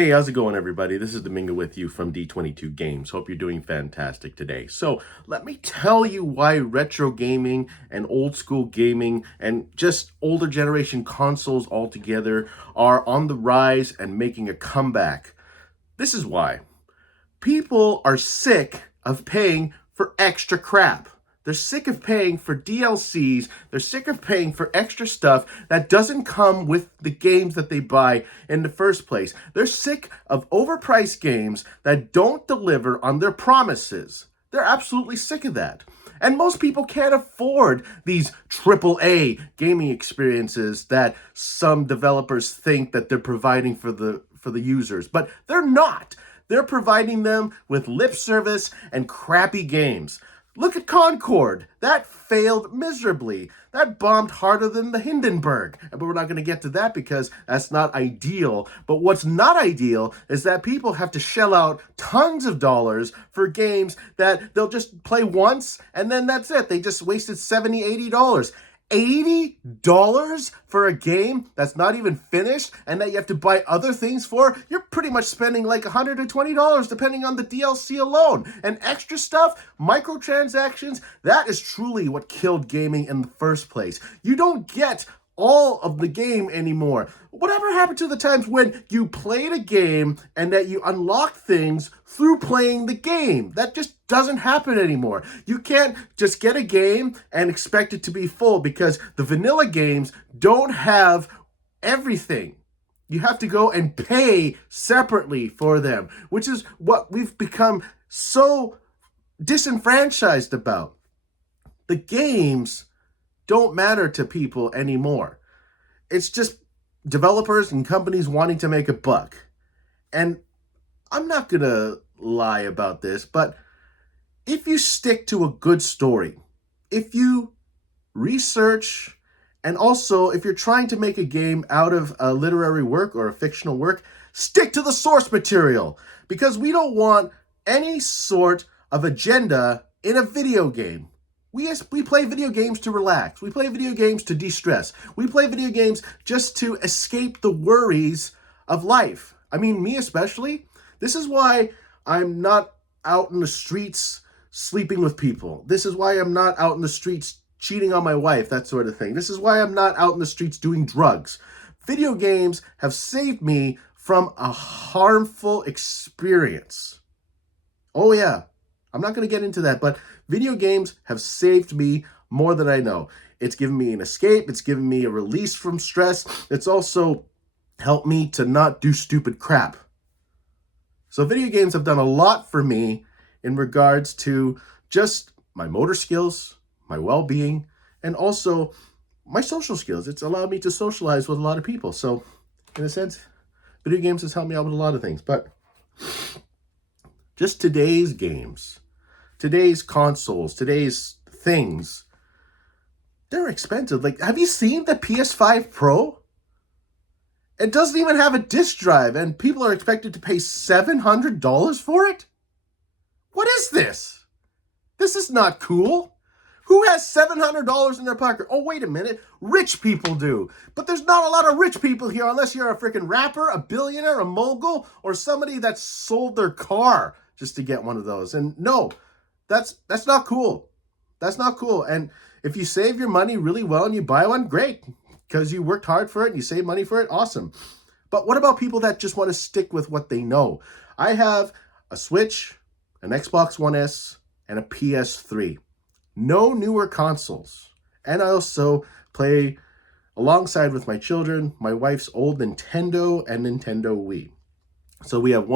Hey, how's it going, everybody? This is Domingo with you from D22 Games. Hope you're doing fantastic today. So, let me tell you why retro gaming and old school gaming and just older generation consoles altogether are on the rise and making a comeback. This is why. People are sick of paying for extra crap. They're sick of paying for DLCs. They're sick of paying for extra stuff that doesn't come with the games that they buy in the first place. They're sick of overpriced games that don't deliver on their promises. They're absolutely sick of that. And most people can't afford these AAA gaming experiences that some developers think that they're providing for the users, but they're not. They're providing them with lip service and crappy games. Look at Concord. That failed miserably. That bombed harder than the Hindenburg. But we're not going to get to that because that's not ideal. But what's not ideal is that people have to shell out tons of dollars for games that they'll just play once and then that's it. They just wasted $70, $80. $80 for a game that's not even finished and that you have to buy other things for, you're pretty much spending like $120 depending on the DLC alone. And extra stuff, microtransactions, that is truly what killed gaming in the first place. You don't get all of the game anymore. Whatever happened to the times when you played a game and that you unlocked things through playing the game? That just doesn't happen anymore. You can't just get a game and expect it to be full because the vanilla games don't have everything. You have to go and pay separately for them, which is what we've become so disenfranchised about. The games don't matter to people anymore. It's just developers and companies wanting to make a buck. And I'm not going to lie about this, but if you stick to a good story, if you research, and also if you're trying to make a game out of a literary work or a fictional work, stick to the source material because we don't want any sort of agenda in a video game. We play video games to relax. We play video games to de-stress. We play video games just to escape the worries of life. I mean, me especially. This is why I'm not out in the streets sleeping with people. This is why I'm not out in the streets cheating on my wife, that sort of thing. This is why I'm not out in the streets doing drugs. Video games have saved me from a harmful experience. Oh yeah, I'm not going to get into that, but video games have saved me more than I know. It's given me an escape. It's given me a release from stress. It's also helped me to not do stupid crap. So video games have done a lot for me in regards to just my motor skills, my well-being, and also my social skills. It's allowed me to socialize with a lot of people. So in a sense, video games has helped me out with a lot of things. But just today's games, today's consoles, today's things, they're expensive. Like, have you seen the PS5 Pro? It doesn't even have a disc drive, and people are expected to pay $700 for it? What is this? This is not cool. Who has $700 in their pocket? Oh, wait a minute. Rich people do. But there's not a lot of rich people here unless you're a freaking rapper, a billionaire, a mogul, or somebody that sold their car just to get one of those. And no, that's not cool. That's not cool. And if you save your money really well and you buy one, great. Because you worked hard for it and you save money for it, awesome. But what about people that just want to stick with what they know? I have a Switch, an Xbox One S, and a PS3. No newer consoles. And I also play alongside with my children, my wife's old Nintendo and Nintendo Wii. So we have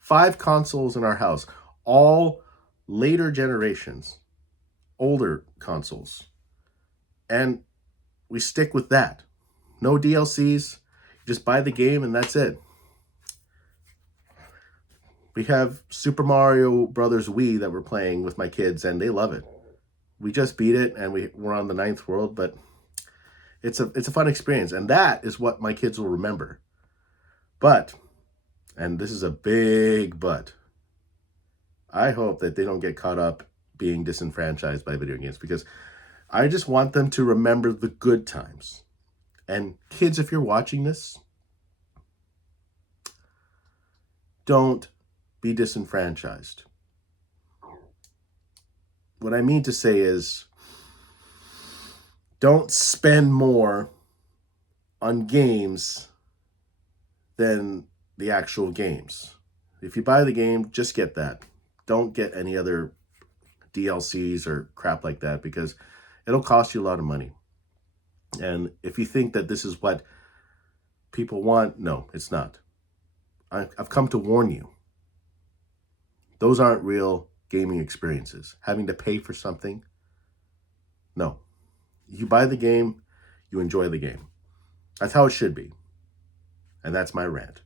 5 consoles in our house, all later generations, older consoles. And we stick with that. No DLCs, just buy the game and that's it. We have Super Mario Brothers Wii that we're playing with my kids, and they love it. We just beat it, and we're on the 9th world, but it's a fun experience, and that is what my kids will remember. But, and this is a big but, I hope that they don't get caught up being disenfranchised by video games, because I just want them to remember the good times. And kids, if you're watching this, don't be disenfranchised. What I mean to say is, don't spend more on games than the actual games. If you buy the game, just get that. Don't get any other DLCs or crap like that, because it'll cost you a lot of money. And if you think that this is what people want, no, it's not. I've come to warn you. Those aren't real gaming experiences. Having to pay for something, no. You buy the game, you enjoy the game. That's how it should be. And that's my rant.